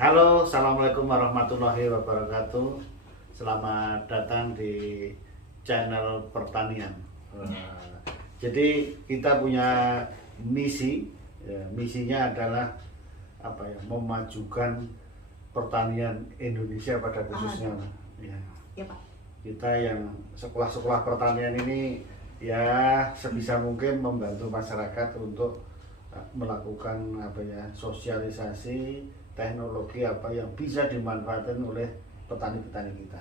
Halo, assalamualaikum warahmatullahi wabarakatuh. Selamat datang di channel pertanian. Jadi kita punya misi, misinya adalah memajukan pertanian Indonesia pada khususnya. Ya, Pak. Kita yang sekolah-sekolah pertanian ini ya sebisa mungkin membantu masyarakat untuk melakukan sosialisasi teknologi yang bisa dimanfaatkan oleh petani-petani kita.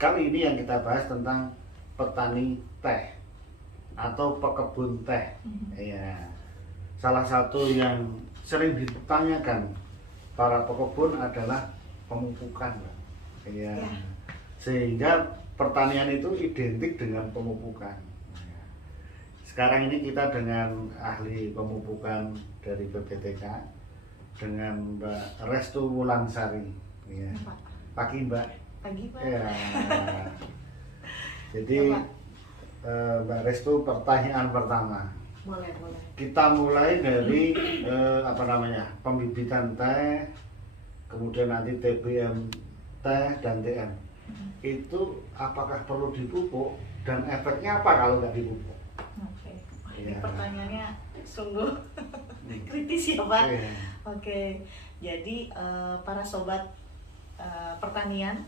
Kali ini yang kita bahas tentang petani teh atau pekebun teh. Ya, salah satu yang sering ditanyakan para pekebun adalah pemupukan. Ya. Sehingga pertanian itu identik dengan pemupukan. Sekarang ini kita dengan ahli pemupukan dari PPTK, dengan Mbak Restu Wulansari. Ya. Pagi Mbak. Pagi Pak. Ya. Jadi ya, Mbak Restu, pertanyaan pertama. Boleh. Kita mulai dari pembibitan teh, kemudian nanti TBM teh dan TM. Itu apakah perlu dipupuk dan efeknya apa kalau nggak dipupuk? Oke. Ya. Ini pertanyaannya sungguh kritis ya Pak. Ya. Oke. Jadi para sobat pertanian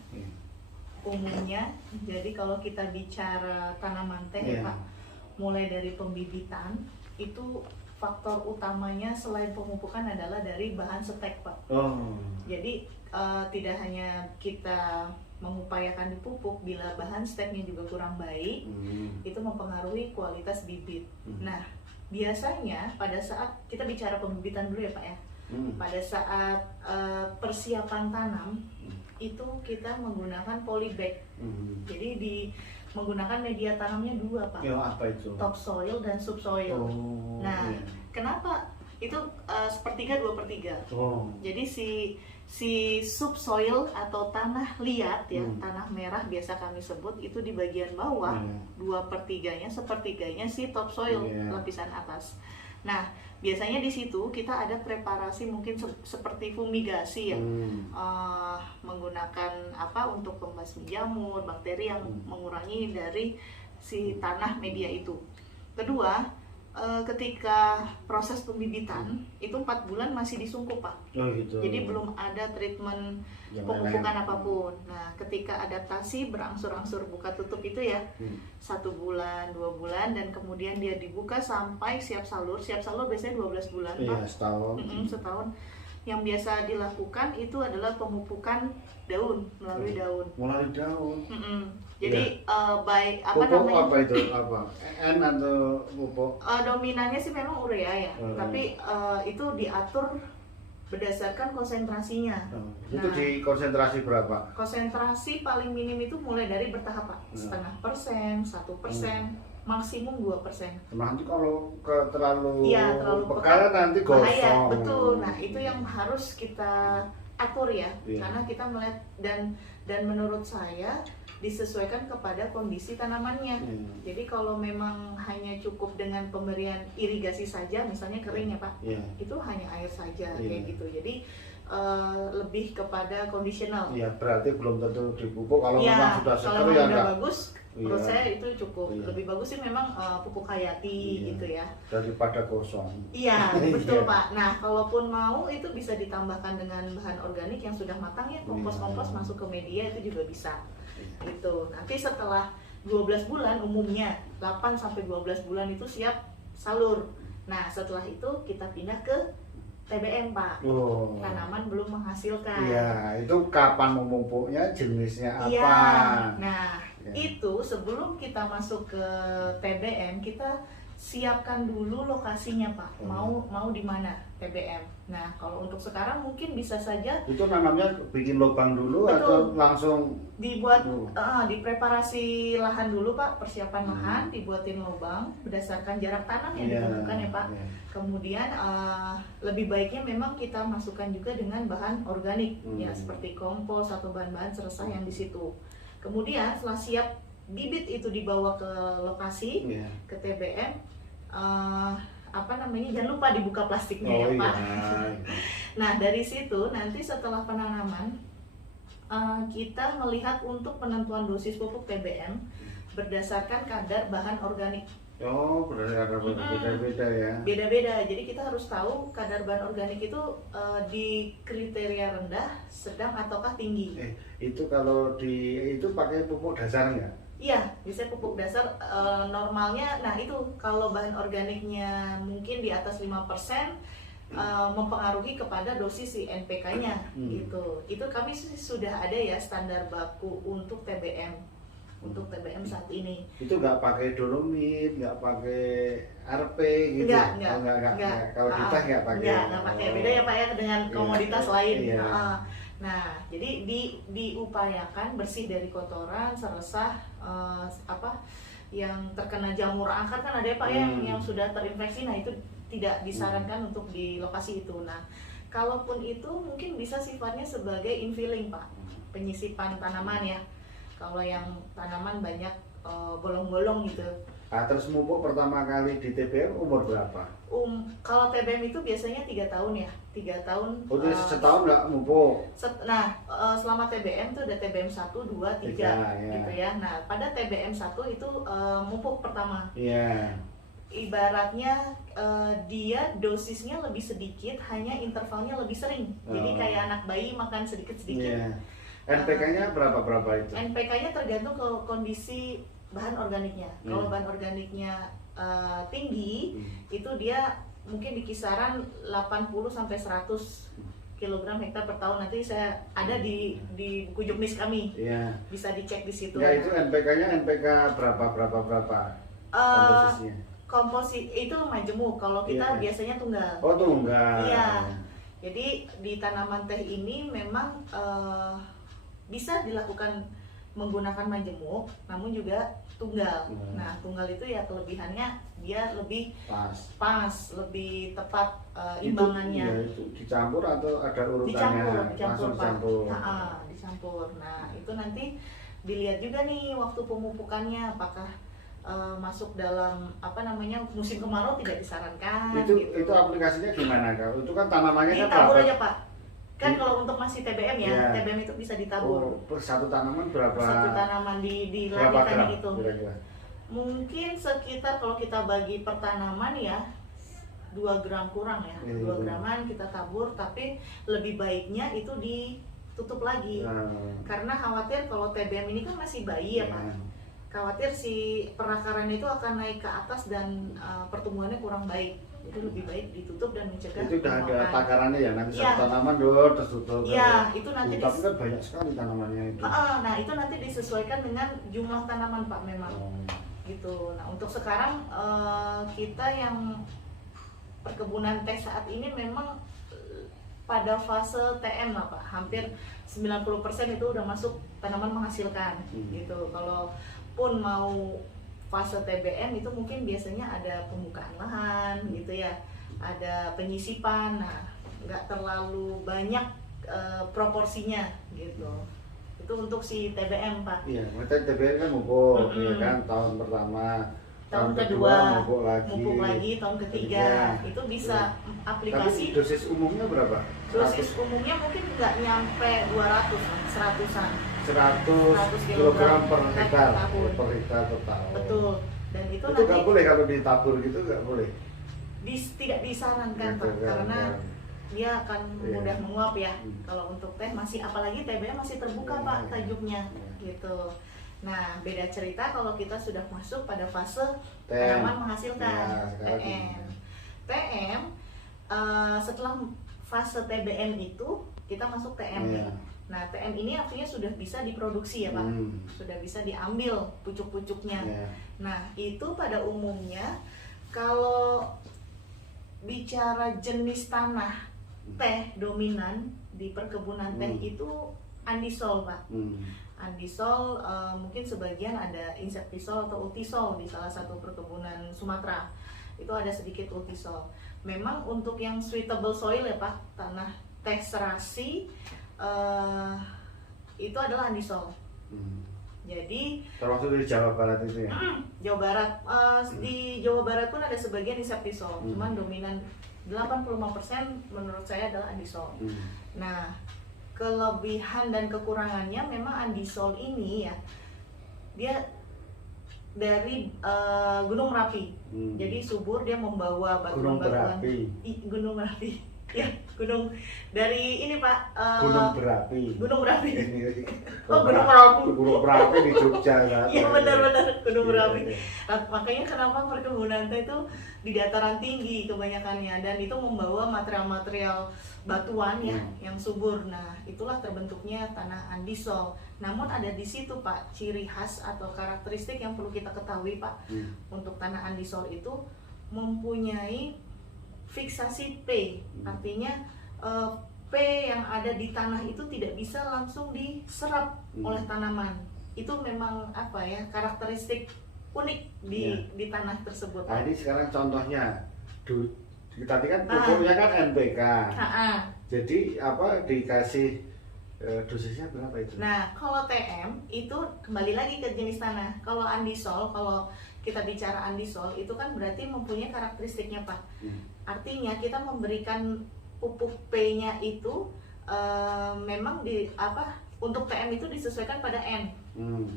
umumnya, jadi kalau kita bicara tanaman teh ya Pak, mulai dari pembibitan itu faktor utamanya selain pemupukan adalah dari bahan stek Pak. Jadi tidak hanya kita mengupayakan dipupuk, bila bahan steknya juga kurang baik, itu mempengaruhi kualitas bibit. Nah, biasanya pada saat kita bicara pembibitan dulu ya Pak ya, pada saat persiapan tanam itu kita menggunakan polybag. Jadi menggunakan media tanamnya dua Pak. Apa itu? Topsoil dan subsoil. Nah, kenapa itu sepertiga 2/3? Jadi si subsoil atau tanah liat ya, tanah merah biasa kami sebut, itu di bagian bawah 2/3-nya, sepertiganya si topsoil, lapisan atas. Nah, biasanya di situ kita ada preparasi mungkin seperti fumigasi ya, menggunakan untuk pembasmi jamur, bakteri yang mengurangi dari si tanah media itu. Kedua, ketika proses pembibitan itu 4 bulan masih disungkup Pak. Gitu. Jadi belum ada treatment pemupukan apapun. Nah, ketika adaptasi berangsur-angsur buka tutup itu ya 1 bulan, 2 bulan, dan kemudian dia dibuka sampai siap salur. Siap salur biasanya 12 bulan Pak. Setahun. Setahun. Yang biasa dilakukan itu adalah pemupukan daun melalui daun. Melalui daun. Jadi baik pupuk apa itu? N atau pupuk? Dominannya sih memang urea ya, tapi itu diatur berdasarkan konsentrasinya. Itu di konsentrasi berapa? Konsentrasi paling minim itu mulai dari bertahap Pak, 0,5%, 1%, maksimum 2%. Nanti kalau terlalu terlalu pekat nanti gosong. Bahaya, betul. Nah, itu yang harus kita atur ya, karena kita melihat dan menurut saya disesuaikan kepada kondisi tanamannya. Jadi kalau memang hanya cukup dengan pemberian irigasi saja, misalnya kering ya Pak, itu hanya air saja kayak gitu. Jadi lebih kepada kondisional. Berarti belum tentu dipupuk kalau memang sudah seger kalau ya udah bagus. Menurut saya itu cukup. Iya. Lebih bagus sih memang pupuk hayati gitu ya. Daripada kosong. Iya, betul Pak. Nah, kalaupun mau itu bisa ditambahkan dengan bahan organik yang sudah matang ya, kompos-kompos masuk ke media itu juga bisa. Gitu. Nanti setelah 12 bulan umumnya 8 sampai 12 bulan itu siap salur. Nah, setelah itu kita pindah ke TBM Pak. Tanaman belum menghasilkan. Iya, itu kapan memupuknya, jenisnya apa? Iya. Nah, itu sebelum kita masuk ke TBM kita siapkan dulu lokasinya Pak. Mau di mana TBM. Nah, kalau untuk sekarang mungkin bisa saja itu namanya bikin lubang dulu. Betul. Atau langsung dibuat dipreparasi lahan dulu Pak, persiapan lahan, dibuatin lubang berdasarkan jarak tanam yang ditentukan ya Pak. Kemudian lebih baiknya memang kita masukkan juga dengan bahan organik ya, seperti kompos atau bahan-bahan seresah yang di situ. Kemudian setelah siap bibit itu dibawa ke lokasi, ke TBM, jangan lupa dibuka plastiknya ya Pak. Iya. Nah dari situ nanti setelah penanaman kita melihat untuk penentuan dosis pupuk TBM berdasarkan kadar bahan organik. Oh, berdasarkan beda-beda ya. Beda-beda, jadi kita harus tahu kadar bahan organik itu di kriteria rendah, sedang ataukah tinggi. Itu kalau itu pakai pupuk dasar nggak? Iya, bisa pupuk dasar normalnya. Nah itu kalau bahan organiknya mungkin di atas 5%, mempengaruhi kepada dosis si NPK-nya gitu. Itu kami sudah ada ya standar baku untuk TBM. Untuk TBM saat ini itu nggak pakai dolomit, nggak pakai RP gitu. Enggak. Kalau di teh nggak pakai. Nggak pakai. Beda ya Pak ya dengan komoditas lain. Iya. Nah, jadi diupayakan bersih dari kotoran, seresah, yang terkena jamur akar kan ada ya Pak yang sudah terinfeksi. Nah itu tidak disarankan untuk di lokasi itu. Nah, kalaupun itu mungkin bisa sifatnya sebagai infilling Pak, penyisipan tanaman ya. Kalau yang tanaman banyak bolong-bolong gitu. Terus pupuk pertama kali di TBM umur berapa? Kalau TBM itu biasanya 3 tahun ya, 3 tahun. Oh, jadi setahun nggak pupuk? Selama TBM itu ada TBM 1, 2, 3 gitu ya. Nah, pada TBM 1 itu pupuk pertama. Iya. Ibaratnya dia dosisnya lebih sedikit, hanya intervalnya lebih sering. Jadi kayak anak bayi makan sedikit-sedikit. Iya. NPK-nya berapa itu? NPK-nya tergantung ke kondisi bahan organiknya. Kalau bahan organiknya tinggi, itu dia mungkin di kisaran 80 sampai 100 kg hektar per tahun. Nanti saya ada di buku juknis kami. Iya. Bisa dicek di situ. Ya itu NPK-nya NPK berapa komposisinya? Komposit itu majemuk. Kalau kita biasanya tunggal. Oh, tunggal. Iya. Jadi di tanaman teh ini memang bisa dilakukan menggunakan majemuk, namun juga tunggal. Nah, tunggal itu ya kelebihannya dia lebih pas, lebih tepat imbangannya. Itu dicampur atau ada urutannya? Dicampur. Dicampur. Nah, itu nanti dilihat juga nih waktu pemupukannya apakah masuk dalam musim kemarau tidak disarankan. Itu aplikasinya gimana Kak? Itu kan tanamannya ditabur aja Pak. Kan kalau untuk masih TBM ya, TBM itu bisa ditabur. Per satu tanaman berapa? Satu tanaman di ladikannya itu. Kira-kira? Mungkin sekitar kalau kita bagi per tanaman ya 2 gram kurang ya. 2 graman kita tabur, tapi lebih baiknya itu ditutup lagi. Karena khawatir kalau TBM ini kan masih bayi ya Pak. Khawatir si perakarannya itu akan naik ke atas dan pertumbuhannya kurang baik. Itu lebih baik ditutup dan mencegah. Itu udah ada takarannya ya, nanti satu tanaman terus tutup. Iya, itu nanti tapi kan banyak sekali tanamannya itu. Nah, itu nanti disesuaikan dengan jumlah tanaman Pak memang. Gitu. Nah, untuk sekarang kita yang perkebunan teh saat ini memang pada fase TM lah Pak. Hampir 90% itu udah masuk tanaman menghasilkan gitu. Kalau pun mau fase TBM itu mungkin biasanya ada pembukaan lahan gitu ya, ada penyisipan, nah nggak terlalu banyak proporsinya gitu. Itu untuk si TBM Pak. Iya, maksudnya TBM kan pupuk, ya kan tahun pertama, tahun kedua pupuk lagi, tahun ketiga itu bisa aplikasi. Tapi dosis umumnya berapa? Dosis umumnya mungkin nggak nyampe 100-an. 100 kg per hektar total. Betul. Dan itu nanti nggak boleh kalau ditabur gitu, nggak boleh. Tidak disarankan Pak, karena dia akan mudah menguap ya. Kalau untuk teh masih, apalagi TBM masih terbuka Pak tajuknya gitu. Nah, beda cerita kalau kita sudah masuk pada fase tanaman menghasilkan TM. Setelah fase TBM itu kita masuk TM nih. Nah, TM ini artinya sudah bisa diproduksi ya Pak, sudah bisa diambil pucuk-pucuknya. Nah, itu pada umumnya kalau bicara jenis tanah teh dominan di perkebunan teh itu andisol Pak. Andisol mungkin sebagian ada insektisol atau ultisol di salah satu perkebunan Sumatera. Itu ada sedikit ultisol. Memang untuk yang suitable soil ya Pak, tanah teh serasi itu adalah andisol. Jadi termasuk di Jawa Barat itu ya. Jawa Barat, di Jawa Barat pun ada sebagian insektisol, cuman dominan 85% menurut saya adalah andisol. Nah, kelebihan dan kekurangannya memang andisol ini ya, dia dari Gunung Merapi. Jadi subur, dia membawa batuan-batuan. Gunung Merapi. Ya, gunung dari ini Pak. Gunung Berapi. Gunung Berapi. Oh, Gunung Merapi. Gunung Berapi di Jogja kan. Iya benar-benar Gunung Merapi. Nah, makanya kenapa perkebunan teh itu di dataran tinggi kebanyakannya, dan itu membawa material-material batuan ya yang subur. Nah, itulah terbentuknya tanah andisol. Namun ada di situ Pak ciri khas atau karakteristik yang perlu kita ketahui Pak. Untuk tanah andisol itu mempunyai fiksasi P, artinya P yang ada di tanah itu tidak bisa langsung diserap oleh tanaman. Itu memang apa ya, karakteristik unik di tanah tersebut. Nah, ini sekarang contohnya, tadi kan pupuknya kan NPK. Jadi apa dikasih dosisnya berapa itu? Nah, kalau TM itu kembali lagi ke jenis tanah. Kalau andisol, kalau kita bicara andisol itu kan berarti mempunyai karakteristiknya Pak. Artinya kita memberikan pupuk P-nya itu memang untuk TM itu disesuaikan pada N.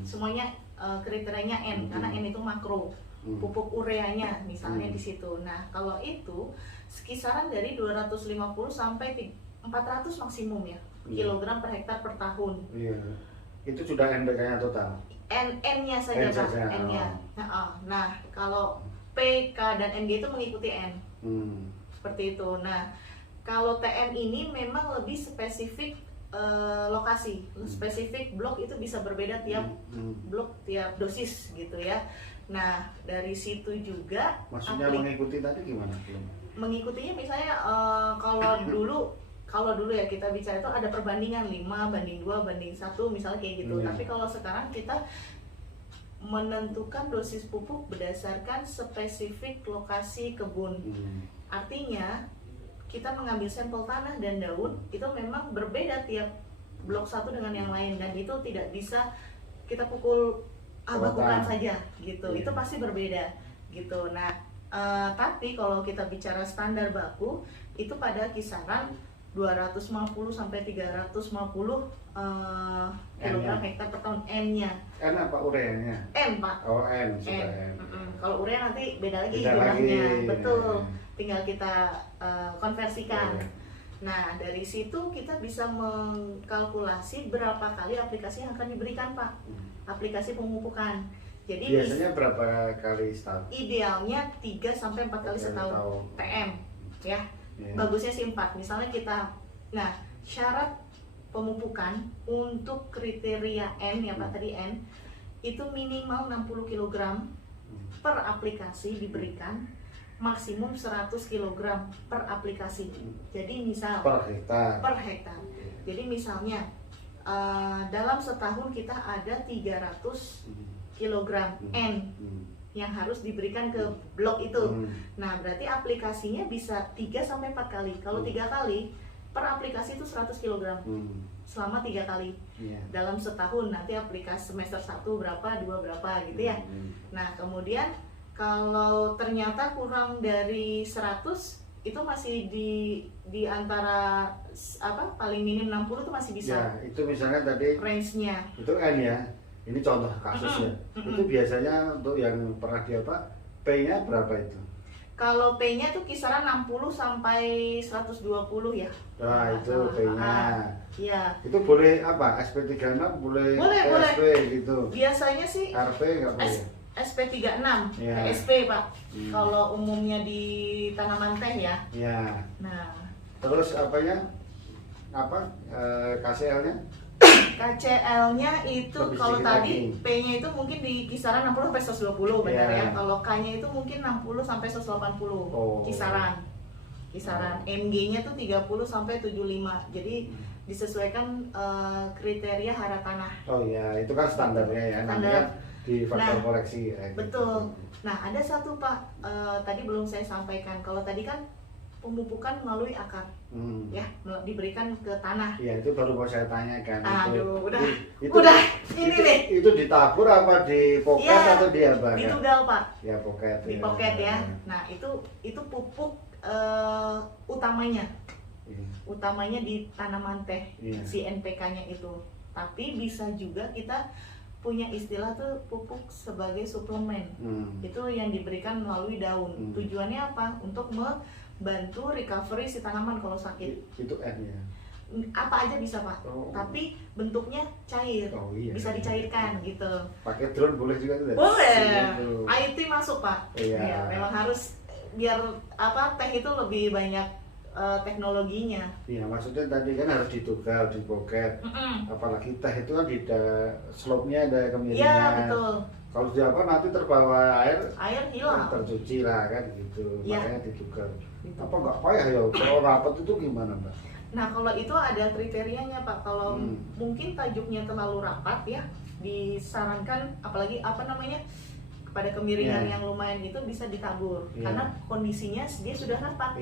Semuanya kriterianya N karena N itu makro. Pupuk ureanya misalnya di situ. Nah, kalau itu kisaran dari 250 sampai 400 maksimum ya kilogram per hektar per tahun. Iya. Itu sudah NPK-nya total. N-nya saja Pak, N-nya. Nah, kalau P, K, dan NG itu mengikuti N. Seperti itu. Nah, kalau TM ini memang lebih spesifik lokasi, spesifik blok itu bisa berbeda tiap blok, tiap dosis gitu ya. Nah, dari situ juga. Maksudnya mengikuti tadi gimana? Mengikutinya misalnya kalau dulu ya kita bicara itu ada perbandingan 5:2:1 misalnya kayak gitu. Tapi kalau sekarang kita menentukan dosis pupuk berdasarkan spesifik lokasi kebun. Artinya kita mengambil sampel tanah dan daun itu memang berbeda tiap blok satu dengan yang lain, dan itu tidak bisa kita bakukan saja gitu. Itu pasti berbeda gitu. Nah, tapi kalau kita bicara standar baku itu pada kisaran 250 sampai 350 kilogram hektar per tahun N-nya. N apa ureanya? N Pak. Oh N, sudah N. Kalau urea nanti beda lagi jumlahnya. Betul. Tinggal kita konversikan. Nah, dari situ kita bisa mengkalkulasi berapa kali aplikasi yang akan diberikan Pak. Aplikasi pemupukan. Jadi biasanya berapa kali setahun? Idealnya 3 sampai 4 kali setahun TM ya. Bagusnya sih 4. Misalnya nah, syarat pemupukan untuk kriteria N ya Pak, tadi N itu minimal 60 kg per aplikasi diberikan, maksimum 100 kg per aplikasi. Jadi misal per hektar. Jadi misalnya dalam setahun kita ada 300 kg N yang harus diberikan ke blok itu. Nah, berarti aplikasinya bisa 3 sampai 4 kali. Kalau 3 kali per aplikasi itu 100 kg. Selama 3 kali. Dalam setahun, nanti aplikasi semester 1 berapa, 2 berapa gitu ya. Nah, kemudian kalau ternyata kurang dari 100 itu masih di antara paling minim 60 itu masih bisa. Ya, itu misalnya tadi range-nya. Itu N ya. Ini contoh kasusnya. Itu biasanya untuk yang pernah P-nya berapa itu? Kalau P-nya tuh kisaran 60 sampai 120 ya. Nah, itu P-nya. Iya. Itu boleh apa? SP36 boleh SP gitu. Biasanya sih RP enggak boleh. SP36, ya. SP Pak. Kalau umumnya di tanaman teh ya. Iya. Nah, terus KCL-nya? KCL-nya itu lebih kalau tadi P-nya itu mungkin di kisaran 60 sampai 120 benar ya. Kalau K-nya itu mungkin 60 sampai 180 kisaran. MG-nya tuh 30 sampai 75. Jadi disesuaikan kriteria hara tanah. Oh iya, itu kan standarnya ya. Standar di faktor koreksi. Betul. Nah, ada satu Pak, tadi belum saya sampaikan. Kalau tadi kan pemupukan melalui akar, ya, diberikan ke tanah. Ya itu baru mau saya tanyakan. Aduh, itu, udah ini nih. Itu ditabur apa di poket Ya, atau di apa? di tugal Pak. Ya poket. Di poket ya. Nah itu pupuk utamanya. Iya. Utamanya di tanaman teh, Iya. si NPK-nya itu. Tapi bisa juga kita punya istilah tuh pupuk sebagai suplemen. Itu yang diberikan melalui daun. Tujuannya apa? Untuk membantu recovery si tanaman kalau sakit. Itu N ya. Apa aja bisa Pak, tapi bentuknya cair, Iya. bisa dicairkan gitu. Pakai drone boleh juga tuh? Boleh. Gitu. IT masuk Pak. Iya. Ya, memang harus biar apa teh itu lebih banyak teknologinya. Iya, maksudnya tadi kan harus ditugal di poket. Apalagi teh itu kan di slope-nya ada kemiringan. Iya betul. Kalau di apa nanti terbawa air Hilang. tercuci lah kan gitu. Ya. Makanya ditugal. Gitu. Apa nggak payah ya? Kalau rapat itu gimana Mbak? Nah kalau itu ada kriterianya Pak. Kalau mungkin tajuknya terlalu rapat ya, disarankan apalagi apa namanya kepada kemiringan yang lumayan itu bisa ditabur karena kondisinya dia sudah rapat.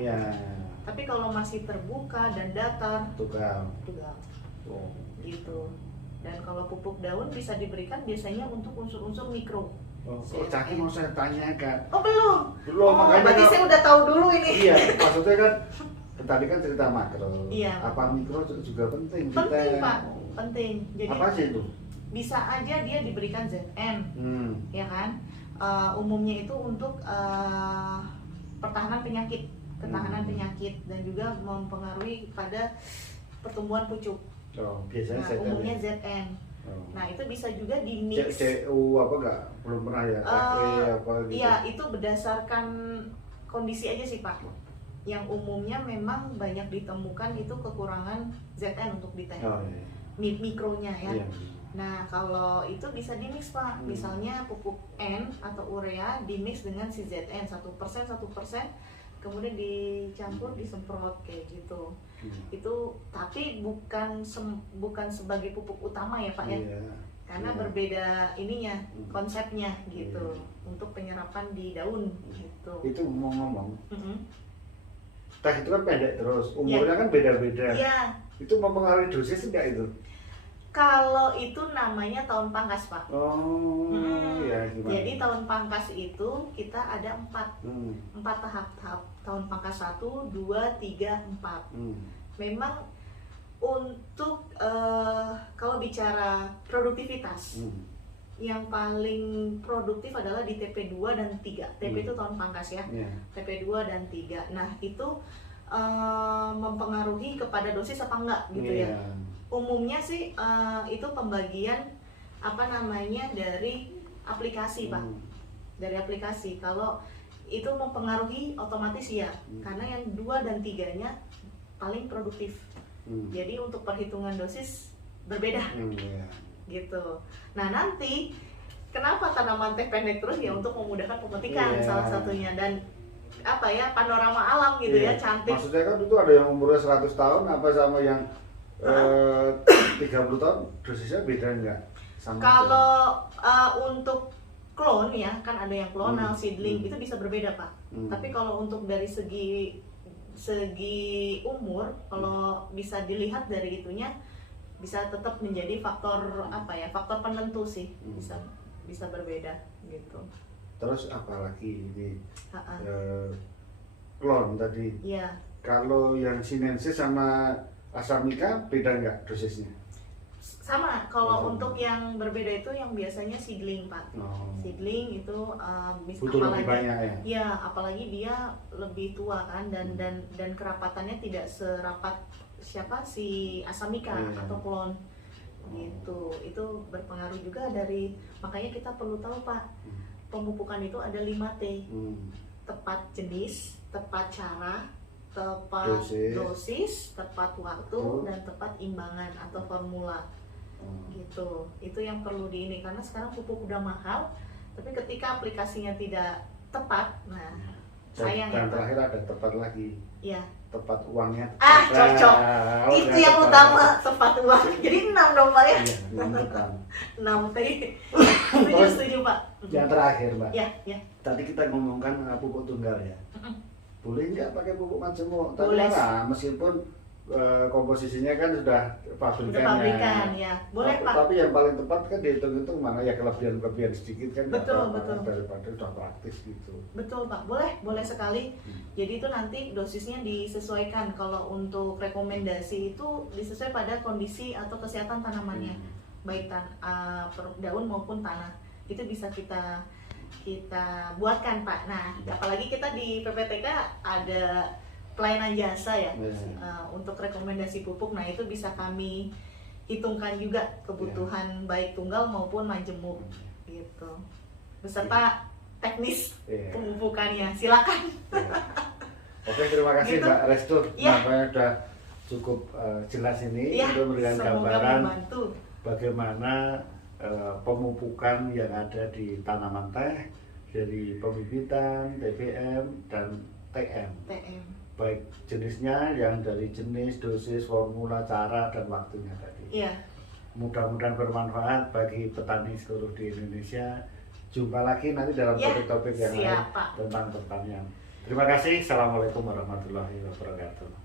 Tapi kalau masih terbuka dan datar, tugal. Gitu. Dan kalau pupuk daun bisa diberikan biasanya untuk unsur-unsur mikro. Tadi mau saya tanyakan. Belum. Makanya berarti saya udah tahu dulu ini. Iya, maksudnya kan tadi kan cerita makro. Iya. Apa mikro juga penting? Penting Pak, penting. Jadi apa sih itu? bisa aja dia diberikan ZN, ya kan? Umumnya itu untuk pertahanan penyakit, ketahanan penyakit dan juga mempengaruhi pada pertumbuhan pucuk. Biasanya nah, umumnya ZN. Nah itu bisa juga di mix. CU apa enggak? Belum pernah ya? Apa gitu? Iya itu berdasarkan kondisi aja sih Pak. Yang umumnya memang banyak ditemukan itu kekurangan ZN untuk di teh. Mikronya ya. Iya. Nah kalau itu bisa dimix Pak. Misalnya pupuk N atau urea dimix dengan si ZN 1%, kemudian dicampur disemprot kayak gitu. Itu tapi bukan sebagai pupuk utama ya Pak ya. Karena berbeda ininya konsepnya gitu untuk penyerapan di daun gitu. Itu ngomong-ngomong. Teh itu kan pendek terus, umurnya kan beda-beda. Iya. Itu mempengaruhi dosis enggak itu? Kalau itu namanya tahun pangkas Pak. Ya gimana? Jadi tahun pangkas itu kita ada 4 tahap. Tahun pangkas 1, 2, 3, 4. Memang untuk kalau bicara produktivitas, yang paling produktif adalah di TP2 dan 3. TP itu tahun pangkas ya. TP2 dan 3. Nah, itu mempengaruhi kepada dosis apa enggak gitu ya. Umumnya sih itu pembagian apa namanya dari aplikasi Pak. Dari aplikasi. Kalau itu mempengaruhi otomatis ya. Karena yang 2 dan 3-nya paling produktif. Jadi untuk perhitungan dosis berbeda. Gitu. Nah nanti kenapa tanaman teh pendek terus ya untuk memudahkan pemetikan salah satunya dan apa ya panorama alam gitu ya cantik. Maksudnya kan itu ada yang umurnya 100 tahun apa sama yang 30 tahun dosisnya beda enggak? Kalau untuk klon ya kan ada yang klonal, seedling itu bisa berbeda Pak. Tapi kalau untuk dari segi umur kalau bisa dilihat dari itunya bisa tetap menjadi faktor apa ya faktor penentu sih bisa berbeda gitu. Terus apalagi ini klon tadi. Iya. Kalau yang sinensis sama Asamika beda nggak dosisnya? Sama. Kalau untuk yang berbeda itu yang biasanya seedling Pak. Seedling itu butuh lebih banyak ya. Iya, apalagi dia lebih tua kan dan kerapatannya tidak serapat siapa si Asamika atau klon gitu. Itu berpengaruh juga dari makanya kita perlu tahu Pak. Pemupukan itu ada 5T. Tepat jenis, tepat cara, tepat dosis, tepat waktu dan tepat imbangan atau formula. Gitu. Itu yang perlu ini karena sekarang pupuk udah mahal, tapi ketika aplikasinya tidak tepat, nah sayang dan itu. terakhir ada tepat lagi. Iya. Tepat uangnya. Cocok. Itu yang utama, tepat uang. Jadi 6 dong Pak ya. Iya, 6 T. Setuju Pak. Yang terakhir Mbak. Ya. Tadi kita ngomongkan pupuk tunggal ya. boleh nggak pakai pupuk majemuk? Boleh. Nah, meskipun komposisinya kan sudah pabrikannya. Udah pabrikan ya, boleh Pak. Tapi yang paling tepat kan dihitung-hitung mana ya kelebihan sedikit kan nggak Betul, apa-apa, betul. daripada udah praktis gitu. Betul Pak, boleh sekali. Jadi itu nanti dosisnya disesuaikan. Kalau untuk rekomendasi itu disesuaikan pada kondisi atau kesehatan tanamannya, baik daun maupun tanah. Itu bisa kita buatkan Pak. Nah, apalagi kita di PPTK ada pelayanan jasa ya, untuk rekomendasi pupuk. Nah, itu bisa kami hitungkan juga kebutuhan baik tunggal maupun majemuk gitu, beserta teknis pemupukannya. Silakan. Oke, terima kasih Gitu. Mbak Restu. Ya. Nampaknya sudah cukup jelas ini Ya, untuk memberikan semoga gambaran membantu. bagaimana pemupukan yang ada di tanaman teh dari pembibitan, TBM, dan TM. Baik jenisnya yang dari jenis, dosis, formula, cara, dan waktunya tadi. Iya. Mudah-mudahan bermanfaat bagi petani seluruh di Indonesia. Jumpa lagi nanti dalam Ya, topik-topik yang lain siap, Pak. tentang pertanian. Terima kasih. Assalamualaikum warahmatullahi wabarakatuh.